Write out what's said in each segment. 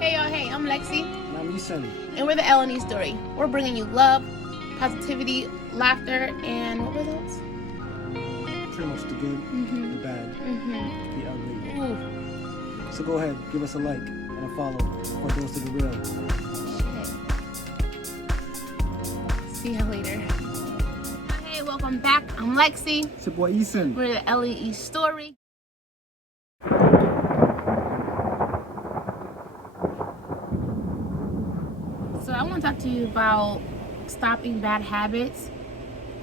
Hey y'all, hey, I'm Lexi. And I'm Eason. And we're the L&E Story. We're bringing you love, positivity, laughter, and what were those? Pretty much the good, the bad, the ugly. Ooh. So go ahead, give us a like and a follow for those to the real. Shit. See you later. Hey, welcome back. I'm Lexi. It's your boy Eason. We're the L&E Story. So I want to talk to you about stopping bad habits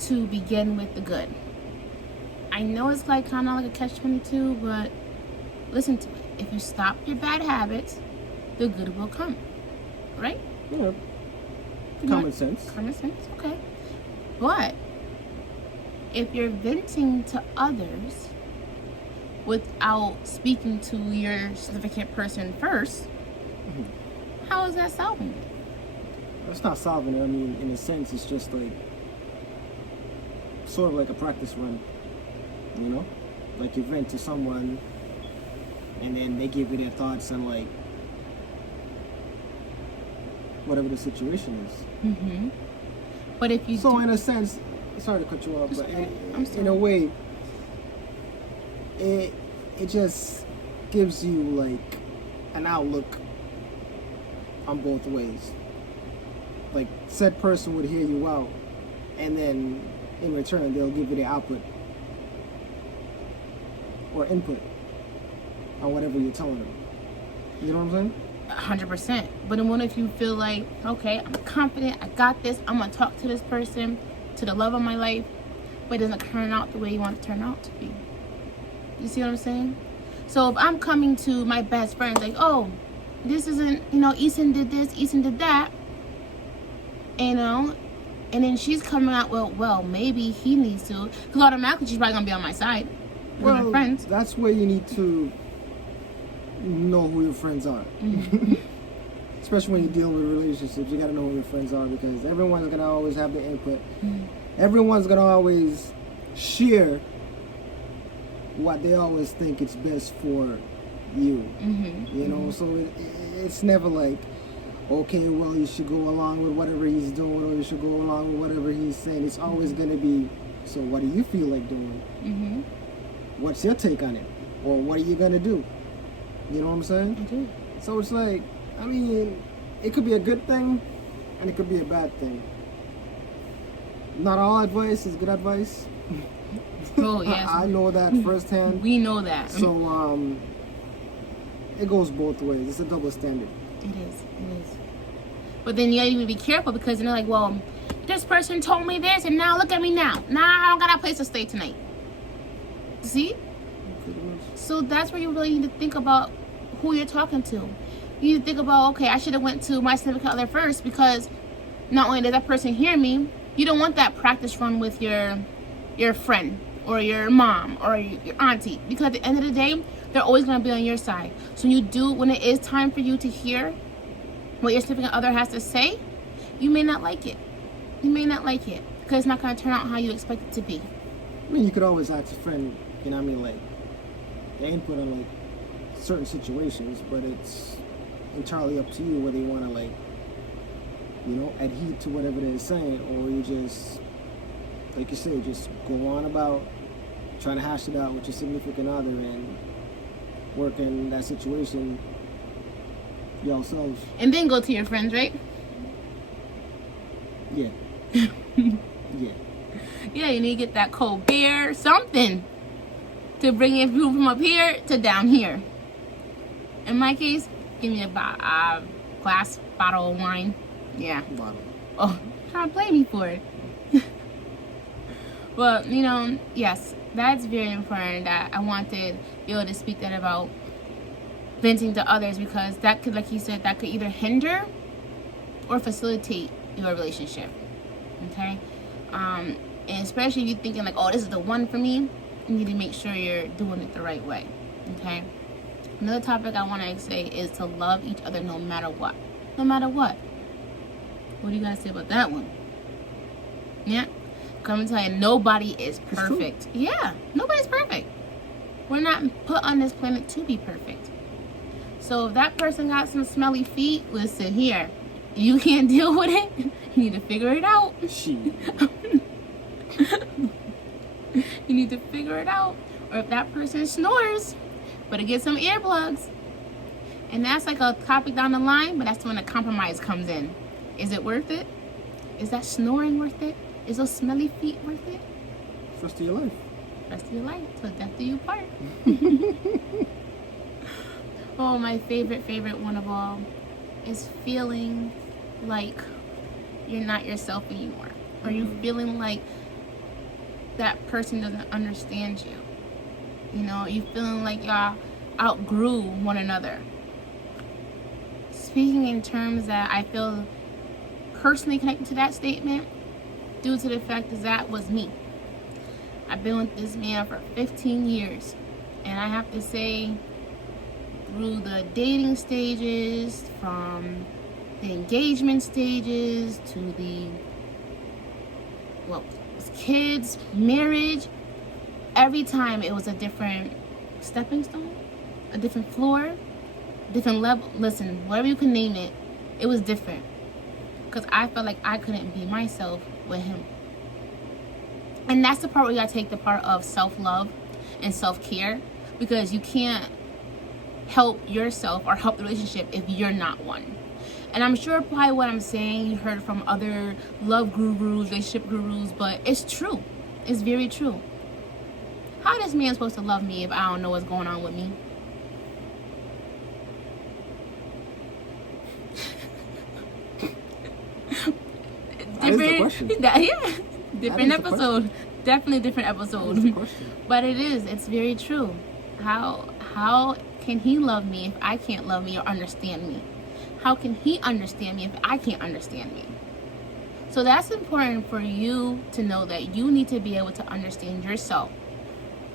to begin with the good. I know it's like kind of like a catch-22, but listen to me. If you stop your bad habits, the good will come, right? Yeah. Common sense. Common sense, okay. But if you're venting to others without speaking to your significant person first, how is that solving it? It's not solving it. I mean, in a sense, it's just like sort of like a practice run. You know, like you vent to someone, and then they give you their thoughts on like whatever the situation is. But if you So in a sense, sorry to cut you off, but in a way, it just gives you like an outlook on both ways. Like said person would hear you out, and then in return they'll give you the output or input on whatever you're telling them. You know what I'm saying? 100%. But then what if you feel like, okay, I'm confident, I got this, I'm gonna talk to this person, to the love of my life, but it doesn't turn out the way you want it to turn out to be. You see what I'm saying? So if I'm coming to my best friend, like, oh, this isn't, Eason did this, Eason did that, and then she's coming out, well, maybe he needs to, because automatically she's probably gonna be on my side. With my friends. That's where you need to know who your friends are. Especially when you deal with relationships, you gotta know who your friends are, because everyone's gonna always have their input. Everyone's gonna always share what they always think is best for you. You know, so it's never like, okay, well, you should go along with whatever he's doing, or you should go along with whatever he's saying. It's always gonna be, so what do you feel like doing? What's your take on it? Or what are you gonna do? You know what I'm saying? I do. So it's like, I mean, it could be a good thing and it could be a bad thing. Not all advice is good advice. Oh, yes. I know that firsthand. We know that. So it goes both ways. It's a double standard. It is. But then you gotta even be careful, because they're like, well, this person told me this, and now look at me now. Now I don't got a place to stay tonight. See? So that's where you really need to think about who you're talking to. You need to think about, okay, I should have went to my significant other first, because not only does that person hear me, you don't want that practice run with your friend or your mom or your auntie, because at the end of the day, they're always going to be on your side. So when it is time for you to hear what your significant other has to say, you may not like it. Because it's not going to turn out how you expect it to be. I mean, you could always ask a friend, you know what I mean, like, their input on, like, certain situations, but it's entirely up to you whether you want to, like, adhere to whatever they're saying, or you just, like you say, just go on about trying to hash it out with your significant other and work in that situation yourselves. And then go to your friends, right? Yeah. Yeah. Yeah, you need to get that cold beer, something to bring it from up here to down here. In my case, give me a glass bottle of wine. Yeah. Bottle. Oh, trying to blame me for it. Well, yes, that's very important. That I wanted to be able to speak that about venting to others, because that could, like you said, that could either hinder or facilitate your relationship. Okay? And especially if you're thinking like, oh, this is the one for me, you need to make sure you're doing it the right way. Okay? Another topic I want to say is to love each other no matter what. No matter what. What do you guys say about that one? Yeah? Come and tell you, nobody is perfect. Yeah, nobody's perfect. We're not put on this planet to be perfect. So if that person got some smelly feet, listen here. You can't deal with it. You need to figure it out. She. You need to figure it out. Or if that person snores, better get some earplugs. And that's like a topic down the line, but that's when a compromise comes in. Is it worth it? Is that snoring worth it? Is those smelly feet worth it? Rest of your life. Rest of your life, till death do you part. Oh, my favorite one of all is feeling like you're not yourself anymore. Or you feeling like that person doesn't understand you. You know, you feeling like y'all outgrew one another. Speaking in terms that I feel personally connected to that statement, due to the fact that was me. I've been with this man for 15 years. And I have to say, through the dating stages, from the engagement stages to the kids, marriage, every time it was a different stepping stone, a different floor, different level. Listen, whatever you can name it, it was different. Because I felt like I couldn't be myself with him. And that's the part where you gotta take the part of self-love and self-care, because you can't help yourself or help the relationship if you're not one. And I'm sure probably what I'm saying you heard from other love gurus, relationship gurus, but it's true. It's very true. How is this man supposed to love me if I don't know what's going on with me? That is the question. Different That is the episode. Definitely different episode. That is the question. But it is. It's very true. How can he love me if I can't love me or understand me? How can he understand me if I can't understand me? So that's important for you to know, that you need to be able to understand yourself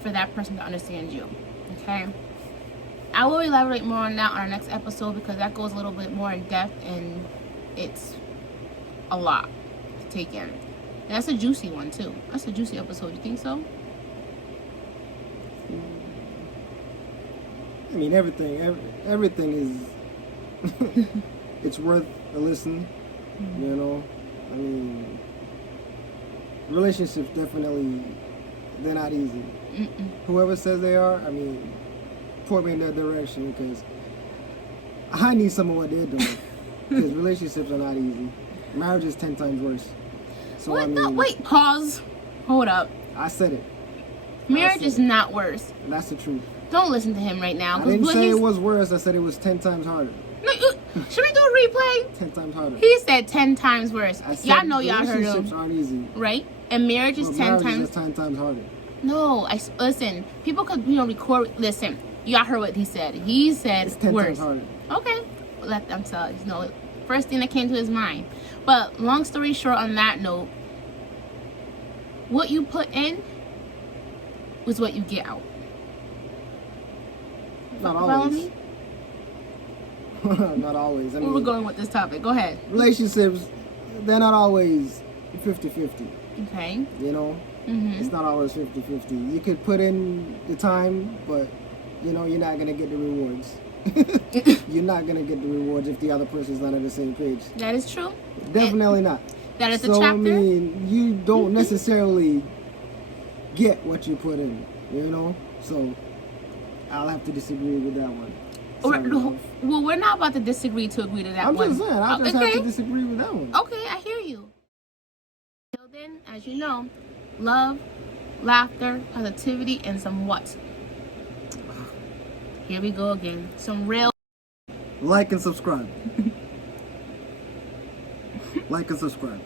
for that person to understand you. Okay? I will elaborate more on that on our next episode, because that goes a little bit more in depth and it's a lot to take in. And that's a juicy one too. That's a juicy episode. You think so? I mean, everything is, it's worth a listen, you know? I mean, relationships definitely, they're not easy. Whoever says they are, I mean, point me in that direction, because I need some of what they're doing. Because relationships are not easy. Marriage is 10 times worse. So What? I mean, No, wait, pause. Hold up. I said it. Marriage is not worse. That's the truth. Don't listen to him right now. I didn't say it was worse. I said it was 10 times harder. No, should we do a replay? 10 times harder. He said 10 times worse. I said Y'all know y'all heard relationships him. aren't easy. Right? And marriage is But 10 marriage times. is 10 times harder. No, listen. People could, record. Listen, y'all heard what he said. He said It's 10 worse. times harder. Okay, let them tell you. No, first thing that came to his mind. But long story short, on that note, what you put in was what you get out. Not Follow always. me? Not always. I Where we mean, going with this topic? Go ahead. relationships, they're not always 50-50. Okay. You know? Mhm. It's not always 50-50. You could put in the time, but, you know, you're not going to get the rewards. You're not going to get the rewards if the other person's not on the same page. That is true. Definitely not. That is the So, chapter. I mean, you don't necessarily get what you put in, you know? So, I'll have to disagree with that one. Sorry, love. Well, we're not about to disagree to agree to that I'm one. just saying, I just Okay. have to disagree with that one. Okay, I hear you. Till then, as you know, love, laughter, positivity, and some what? Here we go again. Some real. Like and subscribe. Like and subscribe.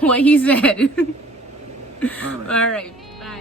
What he said. All right. All right. Bye.